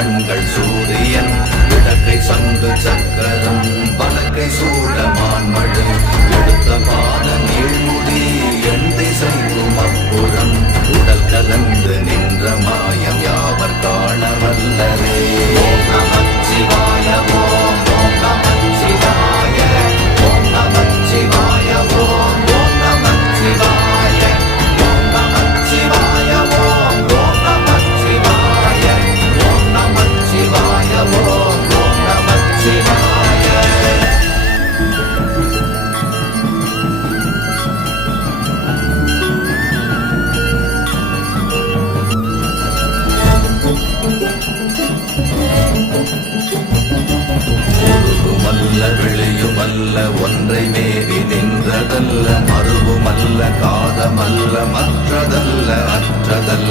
கண்கள் சூரியன் இடக்கை சங்கு சக்கரம் பலக்கை சூழமான்மழு எடுத்த பாத நீழ்முடி என் திசைக்கும் அப்புறம் உடல் கலந்து நின்ற மாயம் யாவர் காண வல்லரே. ஓம் நமச்சிவாய ஓம் ஓம் நமச்சிவாய ஓம் நமச்சிவாய ஓம் ஓம் நமச்சிவாய ஓம் நமச்சிவாய ஓம் ஓம் நமச்சிவாய ஓம் நமச்சிவாய ஓம் ஓம் நமச்சிவாய. உருவுமல்ல வெளியுமல்ல ஒன்றை மேவி நின்றதல்ல மறுவுமல்ல காதமல்ல மற்றதல்ல அற்றதல்ல